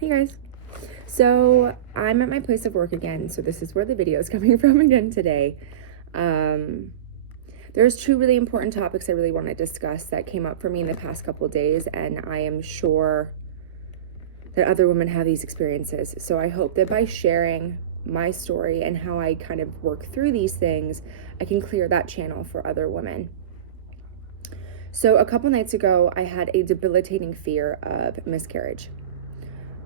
Hey guys. So I'm at my place of work again, so this is where the video is coming from again today. There's two really important topics I really want to discuss that came up for me in the past couple of days, and I am sure that other women have these experiences. So I hope that by sharing my story and how I kind of work through these things, I can clear that channel for other women. So a couple nights ago, I had a debilitating fear of miscarriage.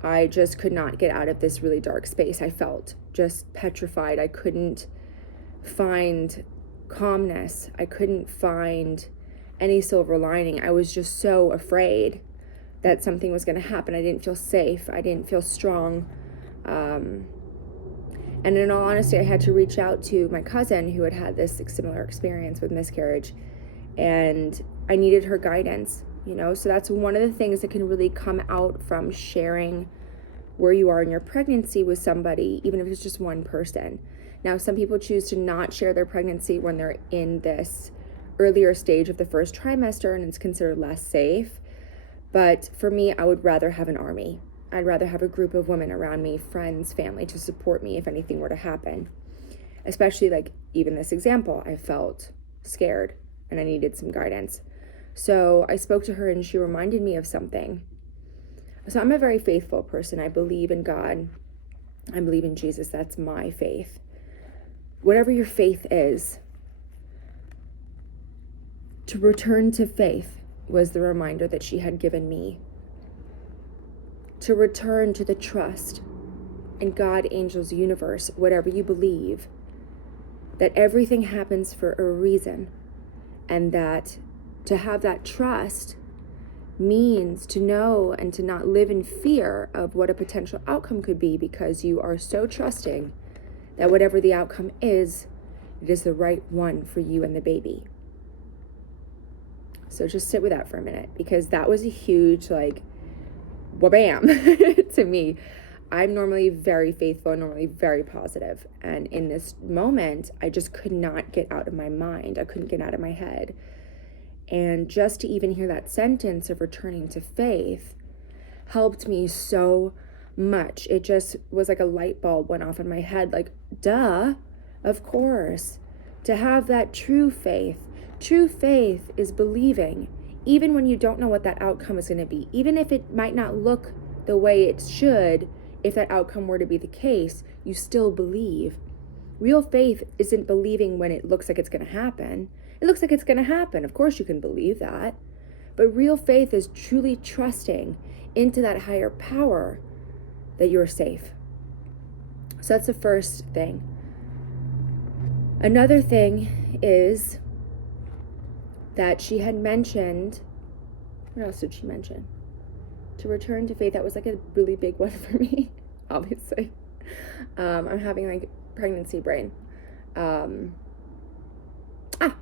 I just could not get out of this really dark space. I felt just petrified. I couldn't find calmness. I couldn't find any silver lining. I was just so afraid that something was going to happen. I didn't feel safe. I didn't feel strong. And in all honesty, I had to reach out to my cousin who had had this similar experience with miscarriage, and I needed her guidance, so that's one of the things that can really come out from sharing where you are in your pregnancy with somebody, even if it's just one person. Now, some people choose to not share their pregnancy when they're in this earlier stage of the first trimester and it's considered less safe. But for me, I would rather have an army. I'd rather have a group of women around me, friends, family, to support me if anything were to happen. Especially like even this example, I felt scared and I needed some guidance. So I spoke to her and she reminded me of something. So I'm a very faithful person. I believe in God. I believe in Jesus. That's my faith. Whatever your faith is, to return to faith was the reminder that she had given me. To return to the trust in God, angels, universe, whatever you believe, that everything happens for a reason, and that to have that trust means to know and to not live in fear of what a potential outcome could be, because you are so trusting that whatever the outcome is, it is the right one for you and the baby. So just sit with that for a minute, because that was a huge wha-bam to me. I'm normally very faithful, normally very positive. And in this moment, I just could not get out of my mind. I couldn't get out of my head. And just to even hear that sentence of returning to faith helped me so much. It just was like a light bulb went off in my head, like, duh, of course. To have that true faith. True faith is believing, even when you don't know what that outcome is going to be. Even if it might not look the way it should, if that outcome were to be the case, you still believe. Real faith isn't believing when it looks like it's going to happen. It looks like it's going to happen. Of course you can believe that. But real faith is truly trusting into that higher power that you're safe. So that's the first thing. Another thing is that she had mentioned, what else did she mention? To return to faith, that was like a really big one for me, obviously. I'm having like pregnancy brain.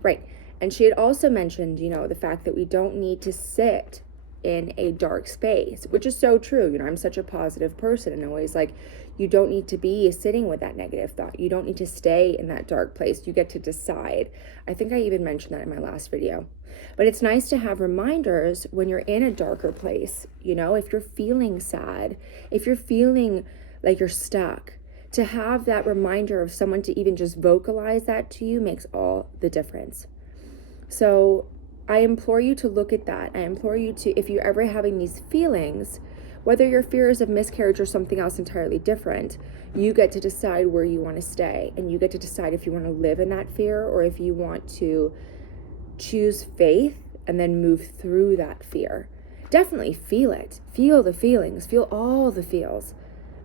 Right. And she had also mentioned, the fact that we don't need to sit in a dark space, which is so true. I'm such a positive person, and always you don't need to be sitting with that negative thought. You don't need to stay in that dark place. You get to decide. I think I even mentioned that in my last video. But it's nice to have reminders when you're in a darker place. If you're feeling sad, if you're feeling like you're stuck, to have that reminder of someone to even just vocalize that to you makes all the difference. So I implore you to look at that. I implore you to, if you're ever having these feelings, whether your fear is of miscarriage or something else entirely different, you get to decide where you want to stay. And you get to decide if you want to live in that fear or if you want to choose faith and then move through that fear. Definitely feel it. Feel the feelings. Feel all the feels.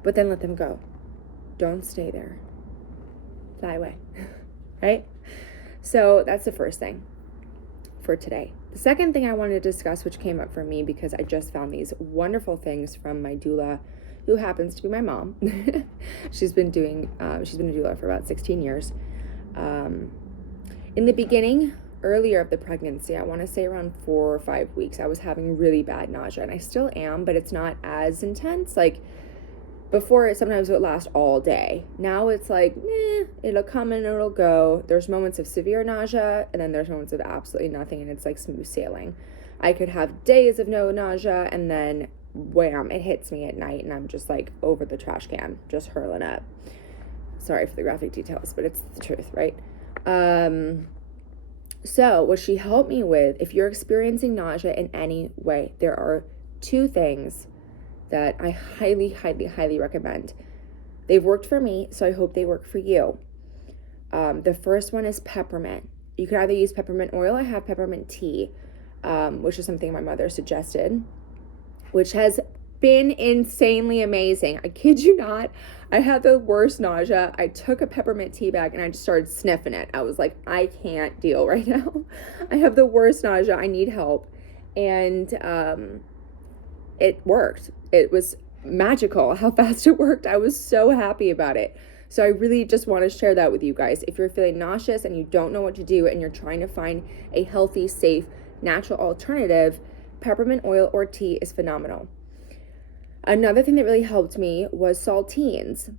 But then let them go. Don't stay there. Fly away. Right? So that's the first thing for today. The second thing I wanted to discuss, which came up for me because I just found these wonderful things from my doula, who happens to be my mom. she's been a doula for about 16 years. In the beginning, earlier of the pregnancy, I want to say around 4 or 5 weeks, I was having really bad nausea, and I still am, but it's not as intense. Before, sometimes it would last all day. Now it's it'll come and it'll go. There's moments of severe nausea, and then there's moments of absolutely nothing, and it's like smooth sailing. I could have days of no nausea, and then wham, it hits me at night and I'm just like over the trash can, just hurling up. Sorry for the graphic details, but it's the truth, right? So what she helped me with, if you're experiencing nausea in any way, there are 2 things that I highly, highly, highly recommend. They've worked for me, so I hope they work for you. The first one is peppermint. You can either use peppermint oil or have peppermint tea, which is something my mother suggested, which has been insanely amazing. I kid you not. I had the worst nausea. I took a peppermint tea bag and I just started sniffing it. I was like, I can't deal right now. I have the worst nausea. I need help. And it worked. It was magical how fast it worked. I was so happy about it. So I really just want to share that with you guys. If you're feeling nauseous and you don't know what to do and you're trying to find a healthy, safe, natural alternative, peppermint oil or tea is phenomenal. Another thing that really helped me was saltines.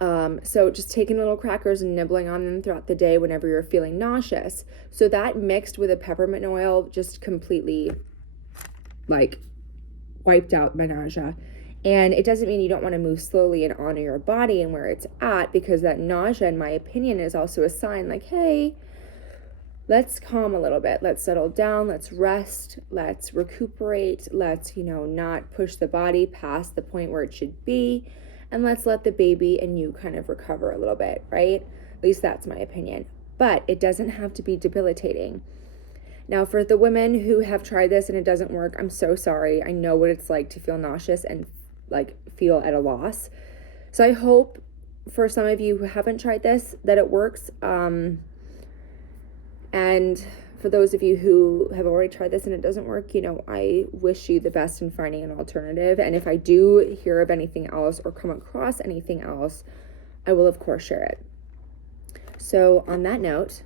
So just taking little crackers and nibbling on them throughout the day whenever you're feeling nauseous. So that mixed with a peppermint oil just completely like wiped out my nausea. And it doesn't mean you don't want to move slowly and honor your body and where it's at, because that nausea, in my opinion, is also a sign like, hey, let's calm a little bit. Let's settle down. Let's rest. Let's recuperate. Let's, not push the body past the point where it should be. And let's let the baby and you kind of recover a little bit, right? At least that's my opinion. But it doesn't have to be debilitating. Now, for the women who have tried this and it doesn't work, I'm so sorry. I know what it's like to feel nauseous and feel at a loss. So I hope for some of you who haven't tried this that it works. And for those of you who have already tried this and it doesn't work, I wish you the best in finding an alternative. And if I do hear of anything else or come across anything else, I will of course share it. So on that note,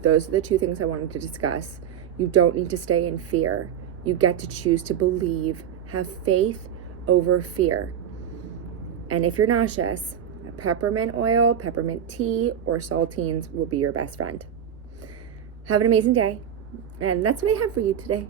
those are the 2 things I wanted to discuss. You don't need to stay in fear. You get to choose to believe, have faith over fear. And if you're nauseous, peppermint oil, peppermint tea, or saltines will be your best friend. Have an amazing day. And that's what I have for you today.